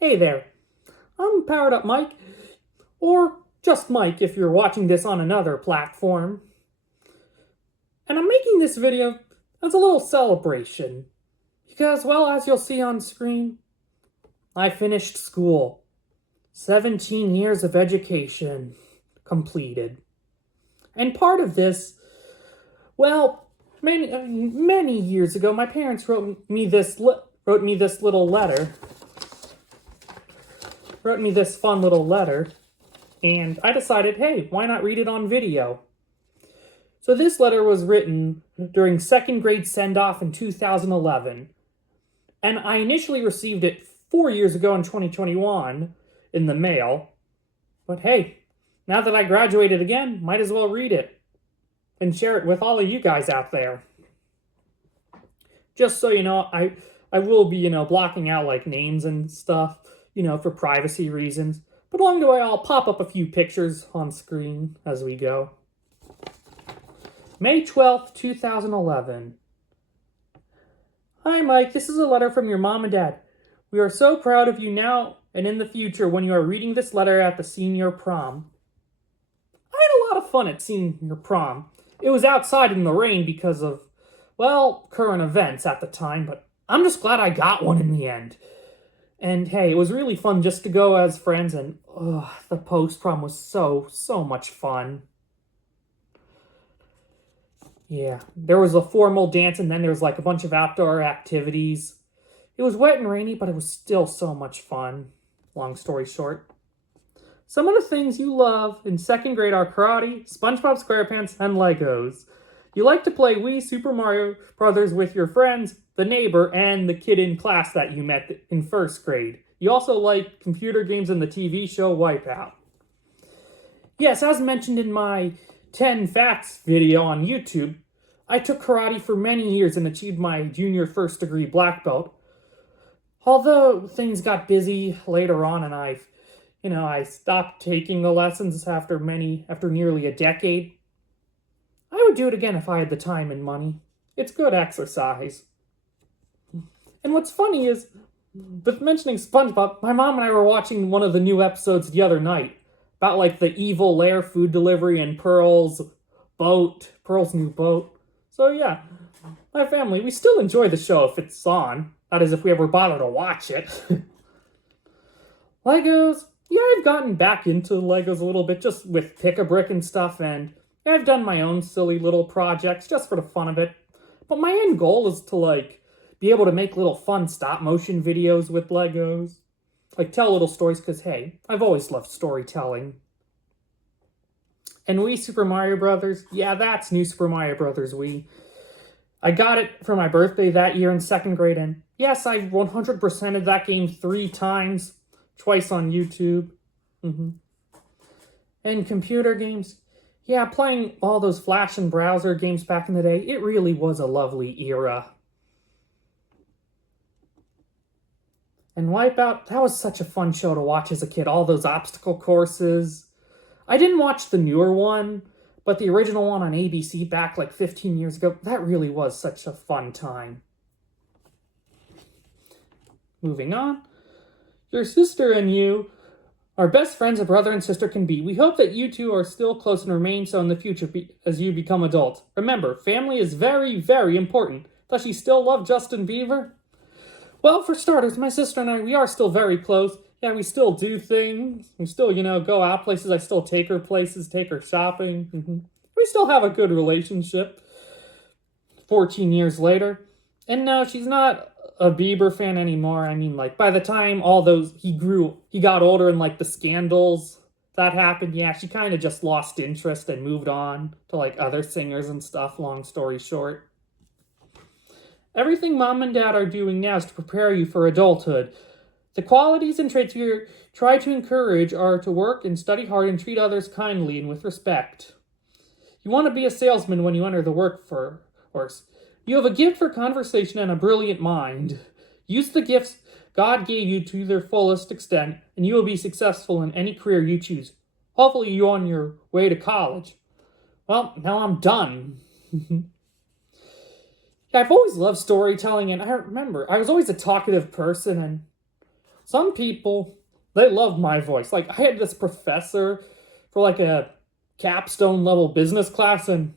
Hey there, I'm Powered Up Mike, or just Mike if you're watching this on another platform. And I'm making this video as a little celebration, because, well, as you'll see on screen, I finished school. 17 years of education completed. And part of this, well, many years ago, my parents wrote me this little letter. Wrote me this fun little letter, and I decided, hey, why not read it on video? So this letter was written during second grade send-off in 2011, and I initially received it 4 years ago in 2021 in the mail. But hey, now that I graduated again, might as well read it and share it with all of you guys out there. Just so you know, I will be, blocking out like names and stuff, for privacy reasons. But along the way, I'll pop up a few pictures on screen as we go. May 12th, 2011. Hi, Mike. This is a letter from your mom and dad. We are so proud of you now and in the future when you are reading this letter at the senior prom. I had a lot of fun at senior prom. It was outside in the rain because of, well, current events at the time, but I'm just glad I got one in the end. And hey, it was really fun just to go as friends, and the post-prom was so much fun. Yeah, there was a formal dance, and then there was like a bunch of outdoor activities. It was wet and rainy, but it was still so much fun. Long story short. Some of the things you love in second grade are karate, SpongeBob SquarePants, and Legos. You like to play Wii Super Mario Brothers with your friends, the neighbor, and the kid in class that you met in first grade. You also like computer games and the TV show Wipeout. Yes, as mentioned in my 10 facts video on YouTube, I took karate for many years and achieved my junior first degree black belt. Although things got busy later on and I stopped taking the lessons after nearly a decade. I would do it again if I had the time and money. It's good exercise. And what's funny is, with mentioning SpongeBob, my mom and I were watching one of the new episodes the other night about like the evil lair food delivery and Pearl's new boat. So yeah, my family, we still enjoy the show if it's on. That is, if we ever bother to watch it. Legos, yeah, I've gotten back into Legos a little bit, just with Pick-a-Brick and stuff, and I've done my own silly little projects just for the fun of it. But my end goal is to, be able to make little fun stop-motion videos with Legos. Tell little stories, because, hey, I've always loved storytelling. And Wii Super Mario Brothers, yeah, that's New Super Mario Brothers Wii. I got it for my birthday that year in second grade, and yes, I 100%ed that game 3 times, twice on YouTube. And computer games, yeah, playing all those Flash and browser games back in the day, it really was a lovely era. And Wipeout, that was such a fun show to watch as a kid, all those obstacle courses. I didn't watch the newer one, but the original one on ABC back 15 years ago, that really was such a fun time. Moving on. Your sister and you are best friends a brother and sister can be. We hope that you two are still close and remain so in the future as you become adults. Remember, family is very, very important. Does she still love Justin Bieber? Well, for starters, my sister and I, we are still very close. Yeah, we still do things. We still, go out places. I still take her places, take her shopping. We still have a good relationship 14 years later. And no, she's not a Bieber fan anymore. I mean, by the time he got older and, the scandals that happened, yeah, she kind of just lost interest and moved on to, other singers and stuff, long story short. Everything Mom and Dad are doing now is to prepare you for adulthood. The qualities and traits we try to encourage are to work and study hard and treat others kindly and with respect. You want to be a salesman when you enter the workforce. You have a gift for conversation and a brilliant mind. Use the gifts God gave you to their fullest extent, and you will be successful in any career you choose. Hopefully you're on your way to college. Well, now I'm done. Yeah, I've always loved storytelling, and I remember I was always a talkative person, and Some people, they love my voice. Like, I had this professor for like a capstone level business class, and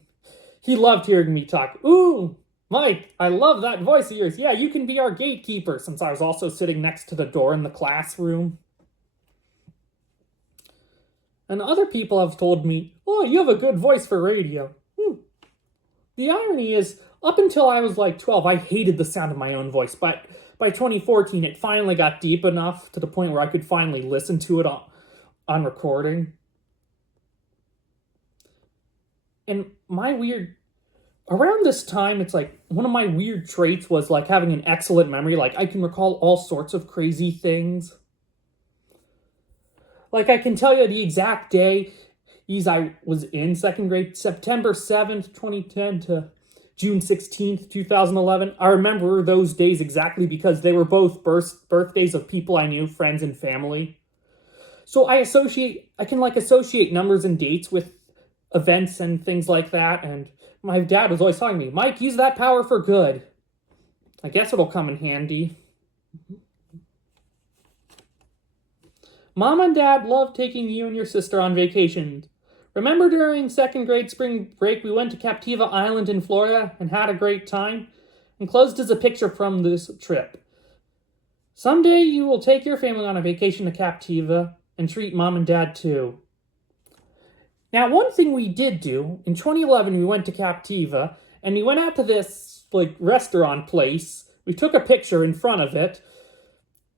he loved hearing me talk. Ooh, Mike, I love that voice of yours. Yeah, you can be our gatekeeper, since I was also sitting next to the door in the classroom. And other people have told me, oh, you have a good voice for radio. The irony is, up until I was like 12, I hated the sound of my own voice, but by 2014, it finally got deep enough to the point where I could finally listen to it on recording. And around this time, it's like, one of my weird traits was like having an excellent memory. Like, I can recall all sorts of crazy things. Like, I can tell you the exact day I was in second grade, September 7th, 2010 to June 16th, 2011. I remember those days exactly because they were both birthdays of people I knew, friends and family. So I can associate numbers and dates with events and things like that. And my dad was always telling me, Mike, use that power for good. I guess it'll come in handy. Mom and Dad loved taking you and your sister on vacations. Remember during second grade spring break, we went to Captiva Island in Florida and had a great time? Enclosed is a picture from this trip. Someday you will take your family on a vacation to Captiva and treat Mom and Dad too. Now, one thing we did do, in 2011 we went to Captiva and we went out to this restaurant place. We took a picture in front of it.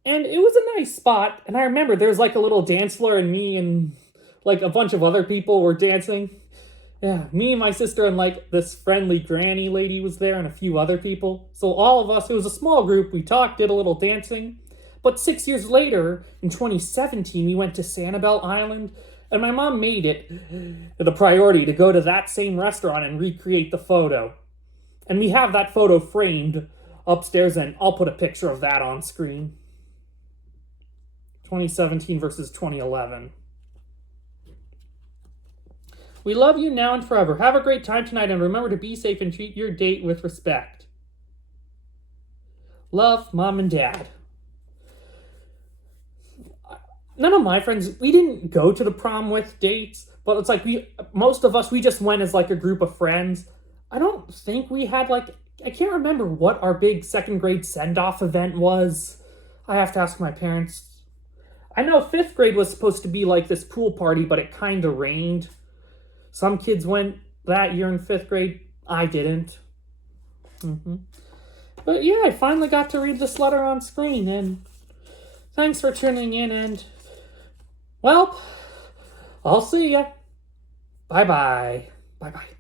And it was a nice spot. And I remember there was like a little dance floor, and me and like a bunch of other people were dancing. Yeah, me, my sister, and like this friendly granny lady was there, and a few other people. So all of us, it was a small group. We talked, did a little dancing. But 6 years later, in 2017, we went to Sanibel Island. And my mom made it the priority to go to that same restaurant and recreate the photo. And we have that photo framed upstairs, and I'll put a picture of that on screen. 2017 versus 2011. We love you now and forever. Have a great time tonight, and remember to be safe and treat your date with respect. Love, Mom and Dad. None of my friends, we didn't go to the prom with dates, but it's like most of us, we just went as like a group of friends. I don't think we had I can't remember what our big second grade send-off event was. I have to ask my parents. I know 5th grade was supposed to be like this pool party, but it kind of rained. Some kids went that year in 5th grade. I didn't. But yeah, I finally got to read this letter on screen, and thanks for tuning in, and, well, I'll see ya. Bye-bye. Bye-bye.